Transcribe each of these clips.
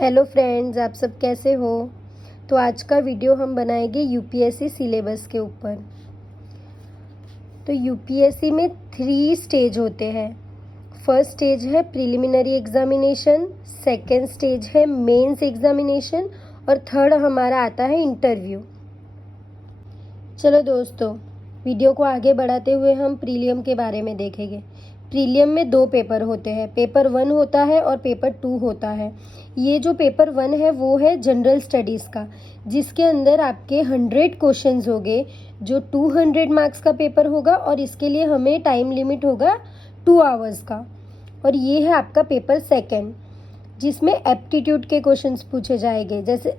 Hello friends, आप सब कैसे हो। तो आज का वीडियो हम बनाएंगे यूपीएससी सिलेबस के ऊपर। तो यूपीएससी में 3 स्टेज होते हैं। फर्स्ट स्टेज है प्रिलिमिनरी एग्जामिनेशन, सेकंड स्टेज है मेंस एग्जामिनेशन और थर्ड हमारा आता है इंटरव्यू। चलो दोस्तों, वीडियो को आगे बढ़ाते हुए हम प्रीलियम के बारे में देखेंगे। प्रीलियम में 2 पेपर होते हैं, पेपर 1 होता है और पेपर 2 होता है। ये जो पेपर 1 है वो है जनरल स्टडीज़ का, जिसके अंदर आपके 100 क्वेश्चंस होंगे, जो 200 मार्क्स का पेपर होगा और इसके लिए हमें टाइम लिमिट होगा 2 आवर्स का। और ये है आपका पेपर सेकेंड, जिसमें एप्टीट्यूड के क्वेश्चंस पूछे जाएंगे, जैसे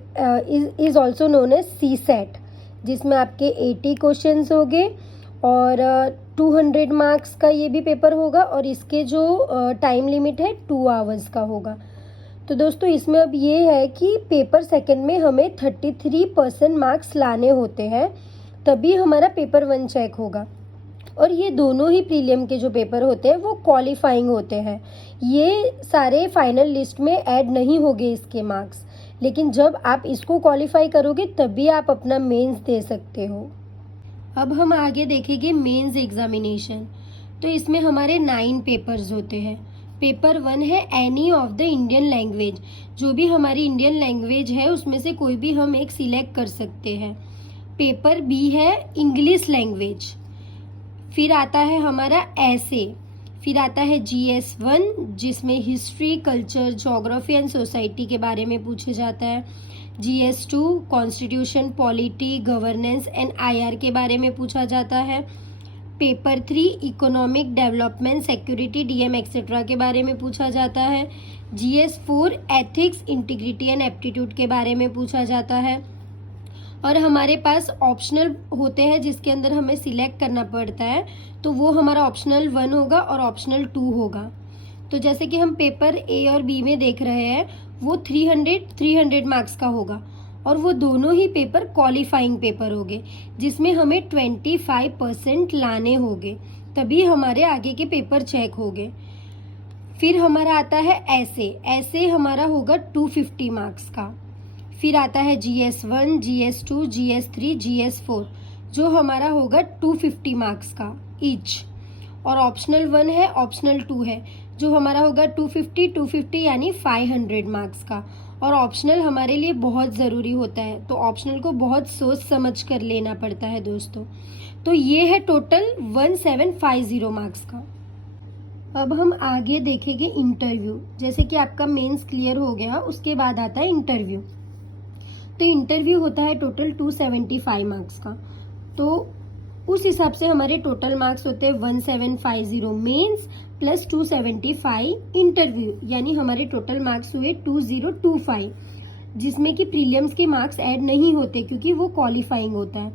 is also known as C SAT, जिसमें आपके 80 क्वेश्चंस होंगे और 200 मार्क्स का ये भी पेपर होगा और इसके जो टाइम लिमिट है 2 आवर्स का होगा। तो दोस्तों, इसमें अब ये है कि पेपर सेकंड में हमें 33% मार्क्स लाने होते हैं, तभी हमारा पेपर 1 चेक होगा। और ये दोनों ही प्रीलियम के जो पेपर होते हैं वो क्वालिफाइंग होते हैं। ये सारे फाइनल लिस्ट में ऐड नहीं होंगे इसके मार्क्स, लेकिन जब आप इसको क्वालिफाई करोगे तभी आप अपना मेंस दे सकते हो। अब हम आगे देखेंगे मेंस एग्जामिनेशन। तो इसमें हमारे 9 पेपर्स होते हैं। पेपर 1 है any of the Indian language, जो भी हमारी इंडियन लैंग्वेज है उसमें से कोई भी हम एक सिलेक्ट कर सकते हैं। पेपर बी है इंग्लिश लैंग्वेज। फिर आता है हमारा ऐसे, फिर आता है GS 1, जिसमें history, culture, geography and society के बारे में पूछा जाता है। GS 2 constitution, polity, governance and IR के बारे में पूछा जाता है। Paper 3 economic development, security, DM etcetera के बारे में पूछा जाता है। GS 4 ethics, integrity and aptitude के बारे में पूछा जाता है। और हमारे पास ऑप्शनल होते हैं जिसके अंदर हमें सिलेक्ट करना पड़ता है, तो वो हमारा ऑप्शनल 1 होगा और ऑप्शनल 2 होगा। तो जैसे कि हम पेपर A और B में देख रहे हैं, वो 300 मार्क्स का होगा और वो दोनों ही पेपर क्वालिफाइंग पेपर होंगे, जिसमें हमें 25% लाने होंगे, तभी हमारे आगे के पेपर चेक होंगे। फिर हमारा आता है ऐसे हमारा होगा 250 मार्क्स का। फिर आता है GS 1, GS 2, GS 3, GS 4, जो हमारा होगा 250 मार्क्स का ईच। और ऑप्शनल 1 है, ऑप्शनल 2 है, जो हमारा होगा 250 यानी 500 मार्क्स का। और ऑप्शनल हमारे लिए बहुत ज़रूरी होता है, तो ऑप्शनल को बहुत सोच समझ कर लेना पड़ता है दोस्तों। तो ये है टोटल 1750 मार्क्स का। अब हम आगे देखेंगे इंटरव्यू। जैसे कि आपका मेंस क्लियर हो गया, उसके बाद आता है इंटरव्यू। तो इंटरव्यू होता है टोटल 275 मार्क्स का। तो उस हिसाब से हमारे टोटल मार्क्स होते हैं 1750 मेंस प्लस 275 इंटरव्यू, यानी हमारे टोटल मार्क्स हुए 2025, जिसमें कि प्रीलियम्स के मार्क्स ऐड नहीं होते क्योंकि वो क्वालिफाइंग होता है।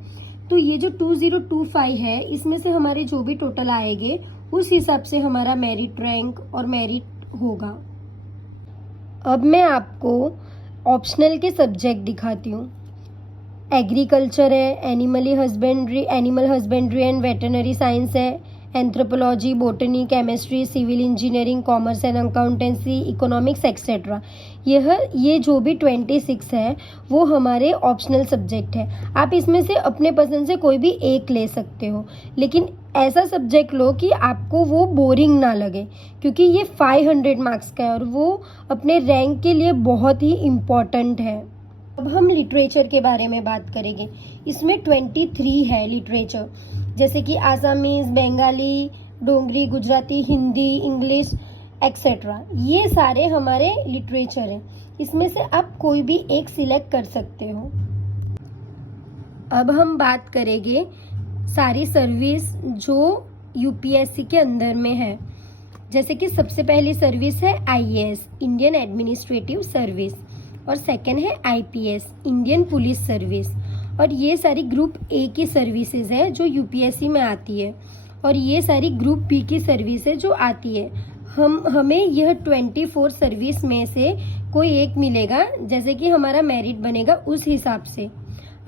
तो ये जो 2025 है, इसमें से हमारे जो भी टोटल आएंगे उस हिसाब से हमारा मेरिट रैंक और मेरिट होगा। अब मैं आपको ऑप्शनल के सब्जेक्ट दिखाती हूँ। एग्रीकल्चर है, animal husbandry and veterinary science है, anthropology, botany, chemistry, civil engineering, commerce and accountancy, economics etcetera. ये जो भी 26 है वो हमारे ऑप्शनल सब्जेक्ट है। आप इसमें से अपने पसंद से कोई भी एक ले सकते हो, लेकिन ऐसा सब्जेक्ट लो कि आपको वो बोरिंग ना लगे, क्योंकि ये 500 मार्क्स का है और वो अपने रैंक के लिए बहुत ही इम्पॉर्टेंट है। अब हम लिटरेचर के बारे में बात करेंगे। इसमें 23 है लिटरेचर, जैसे कि Assamese, Bengali, Dogri, Gujarati, Hindi, English etcetera. ये सारे हमारे लिटरेचर हैं। इसमें से आप कोई भी एक सिलेक्ट कर सकते हो। अब हम बात करेंगे सारी सर्विस जो यूपीएससी के अंदर में है। जैसे कि सबसे पहली सर्विस है IAS, इंडियन एडमिनिस्ट्रेटिव सर्विस, और सेकंड है IPS, इंडियन पुलिस सर्विस। और ये सारी ग्रुप A की सर्विसेज है जो यूपीएससी में आती है, और ये सारी ग्रुप B की सर्विस है जो आती है। हमें यह 24 सर्विस में से कोई एक मिलेगा, जैसे कि हमारा मेरिट बनेगा उस हिसाब से।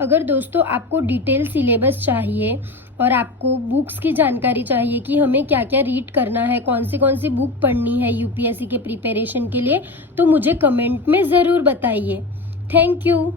अगर दोस्तों आपको डिटेल सिलेबस चाहिए और आपको बुक्स की जानकारी चाहिए कि हमें क्या क्या रीड करना है, कौन सी बुक पढ़नी है यूपीएससी के प्रिपरेशन के लिए, तो मुझे कमेंट में ज़रूर बताइए। Thank you.